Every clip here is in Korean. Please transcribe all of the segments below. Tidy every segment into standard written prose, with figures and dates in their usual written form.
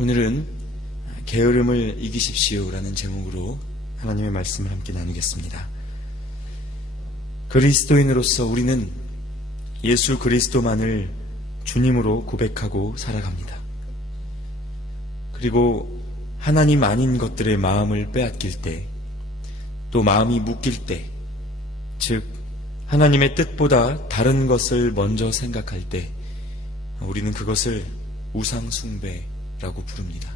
오늘은 게으름을 이기십시오 라는 제목으로 하나님의 말씀을 함께 나누겠습니다. 그리스도인으로서 우리는 예수 그리스도만을 주님으로 고백하고 살아갑니다. 그리고 하나님 아닌 것들의 마음을 빼앗길 때, 또 마음이 묶일 때, 즉 하나님의 뜻보다 다른 것을 먼저 생각할 때 우리는 그것을 우상숭배라고 부릅니다.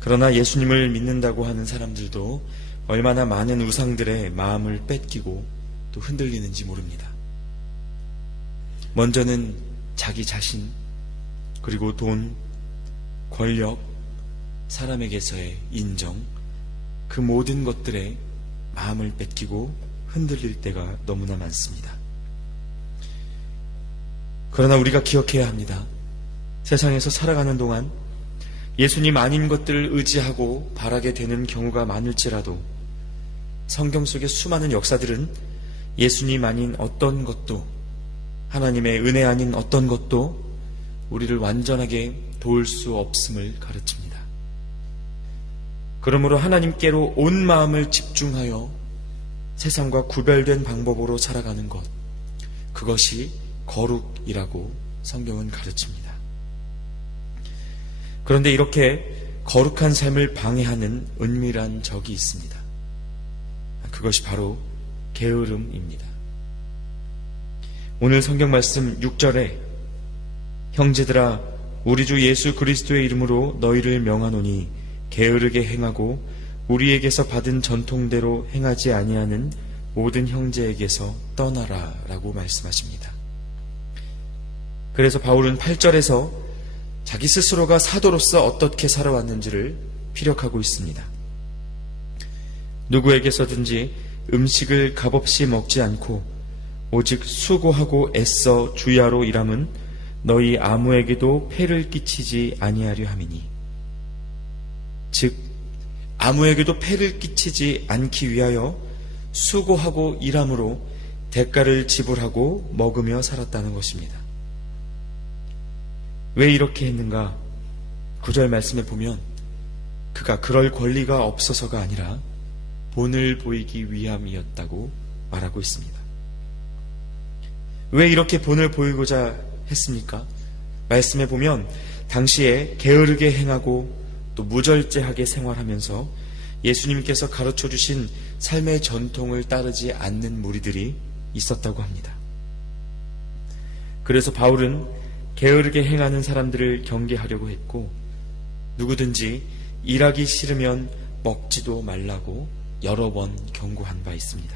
그러나 예수님을 믿는다고 하는 사람들도 얼마나 많은 우상들의 마음을 뺏기고 또 흔들리는지 모릅니다. 먼저는 자기 자신, 그리고 돈, 권력, 사람에게서의 인정, 그 모든 것들에 마음을 뺏기고 흔들릴 때가 너무나 많습니다. 그러나 우리가 기억해야 합니다. 세상에서 살아가는 동안 예수님 아닌 것들을 의지하고 바라게 되는 경우가 많을지라도 성경 속의 수많은 역사들은 예수님 아닌 어떤 것도, 하나님의 은혜 아닌 어떤 것도 우리를 완전하게 도울 수 없음을 가르칩니다. 그러므로 하나님께로 온 마음을 집중하여 세상과 구별된 방법으로 살아가는 것, 그것이 거룩이라고 성경은 가르칩니다. 그런데 이렇게 거룩한 삶을 방해하는 은밀한 적이 있습니다. 그것이 바로 게으름입니다. 오늘 성경 말씀 6절에 형제들아 우리 주 예수 그리스도의 이름으로 너희를 명하노니 게으르게 행하고 우리에게서 받은 전통대로 행하지 아니하는 모든 형제에게서 떠나라 라고 말씀하십니다. 그래서 바울은 8절에서 자기 스스로가 사도로서 어떻게 살아왔는지를 피력하고 있습니다. 누구에게서든지 음식을 값없이 먹지 않고 오직 수고하고 애써 주야로 일함은 너희 아무에게도 폐를 끼치지 아니하려 함이니, 즉 아무에게도 폐를 끼치지 않기 위하여 수고하고 일함으로 대가를 지불하고 먹으며 살았다는 것입니다. 왜 이렇게 했는가? 9절 말씀에 보면 그가 그럴 권리가 없어서가 아니라 본을 보이기 위함이었다고 말하고 있습니다. 왜 이렇게 본을 보이고자 했습니까? 말씀에 보면 당시에 게으르게 행하고 또 무절제하게 생활하면서 예수님께서 가르쳐 주신 삶의 전통을 따르지 않는 무리들이 있었다고 합니다. 그래서 바울은 게으르게 행하는 사람들을 경계하려고 했고, 누구든지 일하기 싫으면 먹지도 말라고 여러 번 경고한 바 있습니다.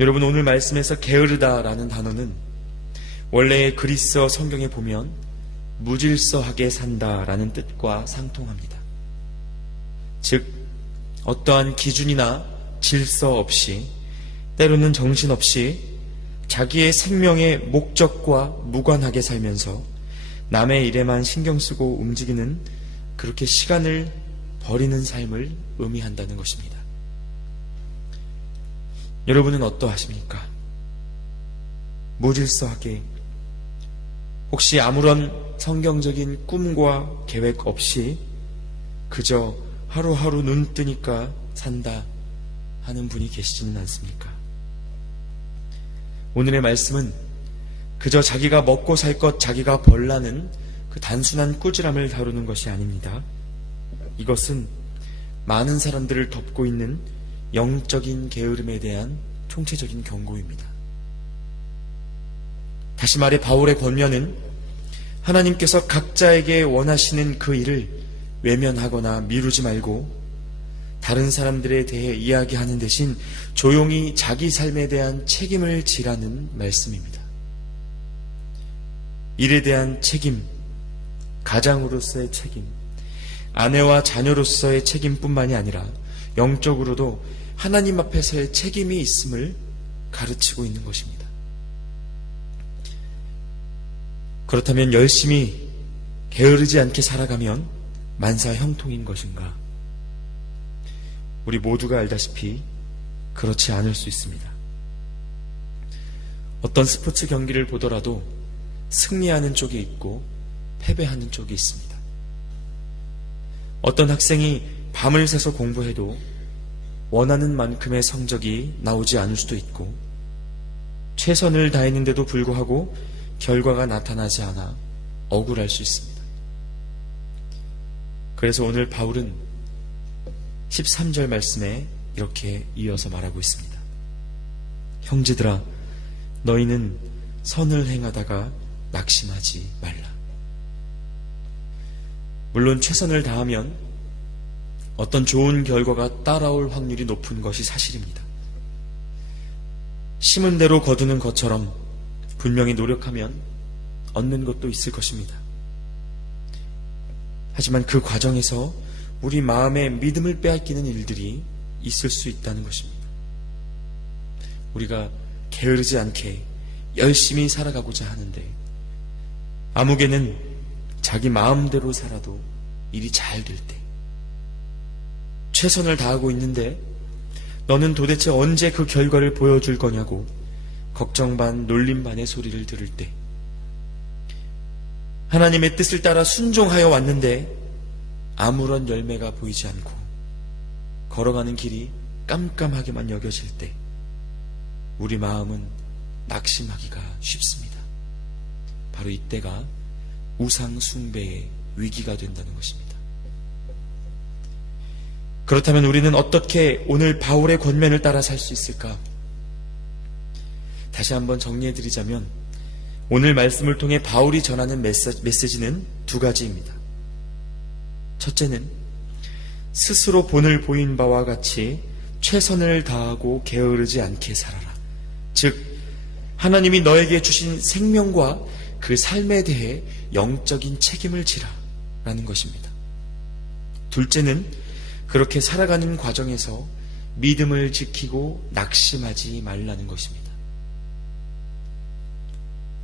여러분, 오늘 말씀에서 게으르다라는 단어는 원래의 그리스어 성경에 보면 무질서하게 산다라는 뜻과 상통합니다. 즉 어떠한 기준이나 질서 없이, 때로는 정신없이 자기의 생명의 목적과 무관하게 살면서 남의 일에만 신경 쓰고 움직이는, 그렇게 시간을 버리는 삶을 의미한다는 것입니다. 여러분은 어떠하십니까? 무질서하게, 혹시 아무런 성경적인 꿈과 계획 없이 그저 하루하루 눈 뜨니까 산다 하는 분이 계시지는 않습니까? 오늘의 말씀은 그저 자기가 먹고 살 것 자기가 벌라는 그 단순한 꾸지람을 다루는 것이 아닙니다. 이것은 많은 사람들을 덮고 있는 영적인 게으름에 대한 총체적인 경고입니다. 다시 말해 바울의 권면은 하나님께서 각자에게 원하시는 그 일을 외면하거나 미루지 말고 다른 사람들에 대해 이야기하는 대신 조용히 자기 삶에 대한 책임을 지라는 말씀입니다. 일에 대한 책임, 가장으로서의 책임, 아내와 자녀로서의 책임뿐만이 아니라 영적으로도 하나님 앞에서의 책임이 있음을 가르치고 있는 것입니다. 그렇다면 열심히 게으르지 않게 살아가면 만사 형통인 것인가? 우리 모두가 알다시피 그렇지 않을 수 있습니다. 어떤 스포츠 경기를 보더라도 승리하는 쪽이 있고 패배하는 쪽이 있습니다. 어떤 학생이 밤을 새서 공부해도 원하는 만큼의 성적이 나오지 않을 수도 있고, 최선을 다했는데도 불구하고 결과가 나타나지 않아 억울할 수 있습니다. 그래서 오늘 바울은 13절 말씀에 이렇게 이어서 말하고 있습니다. 형제들아, 너희는 선을 행하다가 낙심하지 말라. 물론 최선을 다하면 어떤 좋은 결과가 따라올 확률이 높은 것이 사실입니다. 심은 대로 거두는 것처럼 분명히 노력하면 얻는 것도 있을 것입니다. 하지만 그 과정에서 우리 마음의 믿음을 빼앗기는 일들이 있을 수 있다는 것입니다. 우리가 게으르지 않게 열심히 살아가고자 하는데 아무개는 자기 마음대로 살아도 일이 잘 될 때, 최선을 다하고 있는데 너는 도대체 언제 그 결과를 보여줄 거냐고 걱정 반 놀림 반의 소리를 들을 때, 하나님의 뜻을 따라 순종하여 왔는데 아무런 열매가 보이지 않고 걸어가는 길이 깜깜하게만 여겨질 때 우리 마음은 낙심하기가 쉽습니다. 바로 이때가 우상 숭배의 위기가 된다는 것입니다. 그렇다면 우리는 어떻게 오늘 바울의 권면을 따라 살 수 있을까? 다시 한번 정리해드리자면 오늘 말씀을 통해 바울이 전하는 메시지는 두 가지입니다. 첫째는 스스로 본을 보인 바와 같이 최선을 다하고 게으르지 않게 살아라. 즉 하나님이 너에게 주신 생명과 그 삶에 대해 영적인 책임을 지라 라는 것입니다. 둘째는 그렇게 살아가는 과정에서 믿음을 지키고 낙심하지 말라는 것입니다.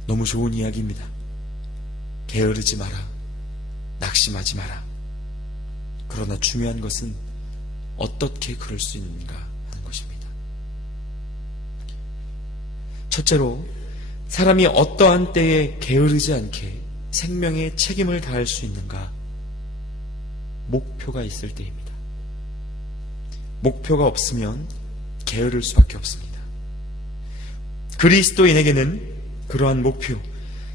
너무 좋은 이야기입니다. 게으르지 마라. 낙심하지 마라. 그러나 중요한 것은 어떻게 그럴 수 있는가 하는 것입니다. 첫째로, 사람이 어떠한 때에 게으르지 않게 생명의 책임을 다할 수 있는가? 목표가 있을 때입니다. 목표가 없으면 게으를 수밖에 없습니다. 그리스도인에게는 그러한 목표,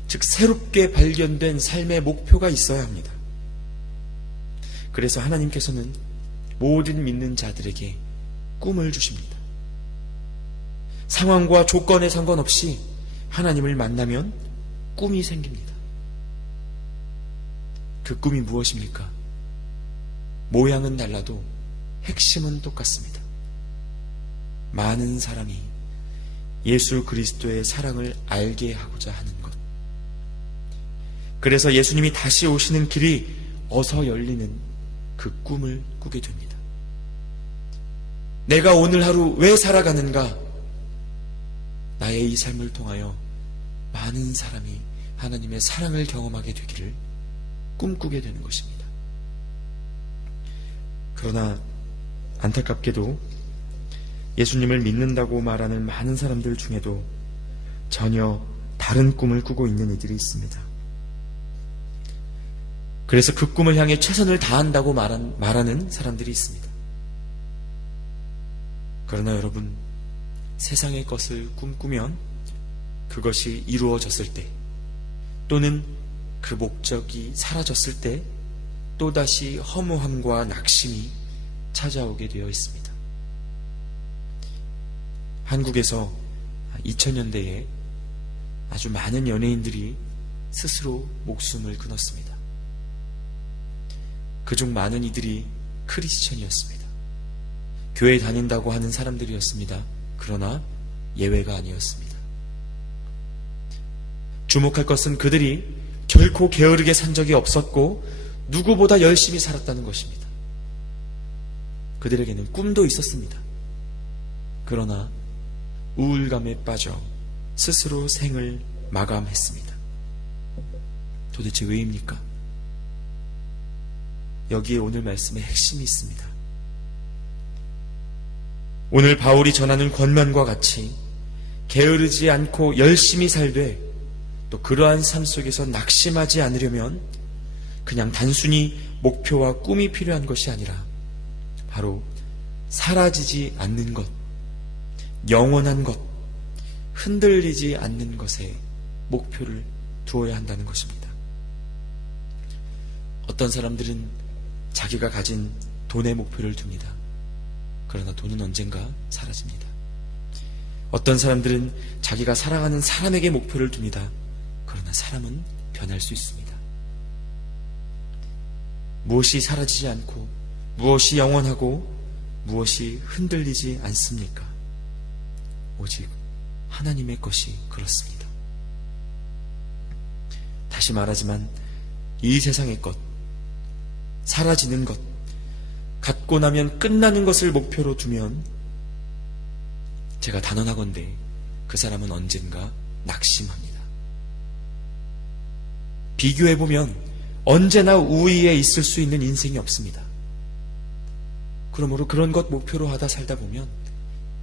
즉 새롭게 발견된 삶의 목표가 있어야 합니다. 그래서 하나님께서는 모든 믿는 자들에게 꿈을 주십니다. 상황과 조건에 상관없이 하나님을 만나면 꿈이 생깁니다. 그 꿈이 무엇입니까? 모양은 달라도 핵심은 똑같습니다. 많은 사람이 예수 그리스도의 사랑을 알게 하고자 하는 것. 그래서 예수님이 다시 오시는 길이 어서 열리는 그 꿈을 꾸게 됩니다. 내가 오늘 하루 왜 살아가는가? 나의 이 삶을 통하여 많은 사람이 하나님의 사랑을 경험하게 되기를 꿈꾸게 되는 것입니다. 그러나 안타깝게도 예수님을 믿는다고 말하는 많은 사람들 중에도 전혀 다른 꿈을 꾸고 있는 이들이 있습니다. 그래서 그 꿈을 향해 최선을 다한다고 말하는 사람들이 있습니다. 그러나 여러분, 세상의 것을 꿈꾸면 그것이 이루어졌을 때, 또는 그 목적이 사라졌을 때 또다시 허무함과 낙심이 찾아오게 되어 있습니다. 한국에서 2000년대에 아주 많은 연예인들이 스스로 목숨을 끊었습니다. 그중 많은 이들이 크리스천이었습니다. 교회 다닌다고 하는 사람들이었습니다. 그러나 예외가 아니었습니다. 주목할 것은 그들이 결코 게으르게 산 적이 없었고 누구보다 열심히 살았다는 것입니다. 그들에게는 꿈도 있었습니다. 그러나 우울감에 빠져 스스로 생을 마감했습니다. 도대체 왜입니까? 여기에 오늘 말씀의 핵심이 있습니다. 오늘 바울이 전하는 권면과 같이 게으르지 않고 열심히 살되 또 그러한 삶 속에서 낙심하지 않으려면 그냥 단순히 목표와 꿈이 필요한 것이 아니라 바로 사라지지 않는 것, 영원한 것, 흔들리지 않는 것에 목표를 두어야 한다는 것입니다. 어떤 사람들은 자기가 가진 돈의 목표를 둡니다. 그러나 돈은 언젠가 사라집니다. 어떤 사람들은 자기가 사랑하는 사람에게 목표를 둡니다. 그러나 사람은 변할 수 있습니다. 무엇이 사라지지 않고 무엇이 영원하고 무엇이 흔들리지 않습니까? 오직 하나님의 것이 그렇습니다. 다시 말하지만 이 세상의 것, 사라지는 것, 갖고 나면 끝나는 것을 목표로 두면 제가 단언하건대 그 사람은 언젠가 낙심합니다. 비교해보면 언제나 우위에 있을 수 있는 인생이 없습니다. 그러므로 그런 것 목표로 하다 살다 보면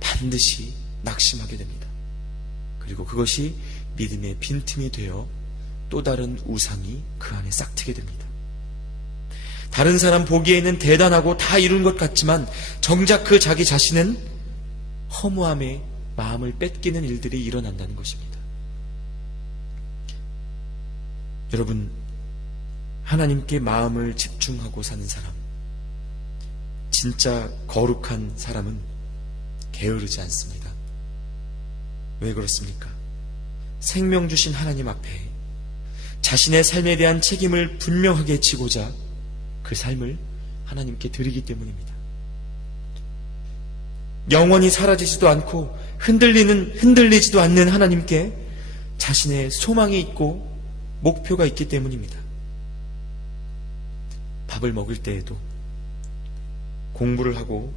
반드시 낙심하게 됩니다. 그리고 그것이 믿음의 빈틈이 되어 또 다른 우상이 그 안에 싹트게 됩니다. 다른 사람 보기에는 대단하고 다 이룬 것 같지만 정작 그 자기 자신은 허무함에 마음을 뺏기는 일들이 일어난다는 것입니다. 여러분, 하나님께 마음을 집중하고 사는 사람, 진짜 거룩한 사람은 게으르지 않습니다. 왜 그렇습니까? 생명 주신 하나님 앞에 자신의 삶에 대한 책임을 분명하게 지고자 그 삶을 하나님께 드리기 때문입니다. 영원히 사라지지도 않고 흔들리지도 않는 하나님께 자신의 소망이 있고 목표가 있기 때문입니다. 밥을 먹을 때에도 공부를 하고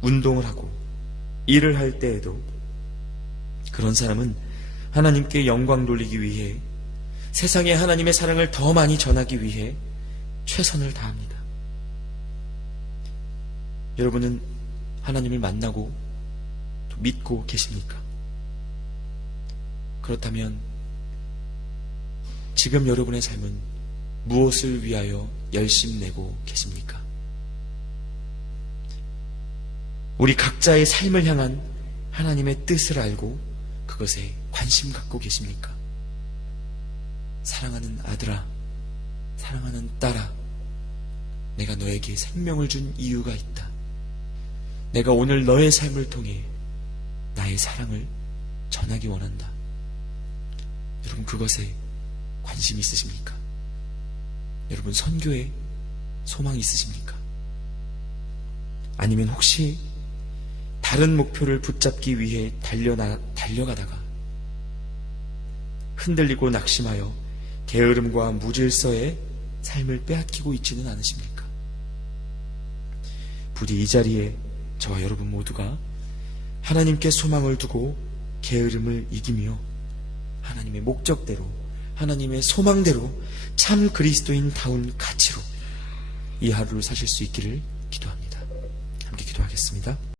운동을 하고 일을 할 때에도 그런 사람은 하나님께 영광 돌리기 위해 세상에 하나님의 사랑을 더 많이 전하기 위해 최선을 다합니다. 여러분은 하나님을 만나고 또 믿고 계십니까? 그렇다면 지금 여러분의 삶은 무엇을 위하여 열심내고 계십니까? 우리 각자의 삶을 향한 하나님의 뜻을 알고 그것에 관심 갖고 계십니까? 사랑하는 아들아, 사랑하는 딸아, 내가 너에게 생명을 준 이유가 있다. 내가 오늘 너의 삶을 통해 나의 사랑을 전하기 원한다. 여러분, 그것에 관심 있으십니까? 여러분, 선교에 소망이 있으십니까? 아니면 혹시 다른 목표를 붙잡기 위해 달려가다가 흔들리고 낙심하여 게으름과 무질서에 삶을 빼앗기고 있지는 않으십니까? 부디 이 자리에 저와 여러분 모두가 하나님께 소망을 두고 게으름을 이기며 하나님의 목적대로, 하나님의 소망대로 참 그리스도인다운 가치로 이 하루를 사실 수 있기를 기도합니다. 함께 기도하겠습니다.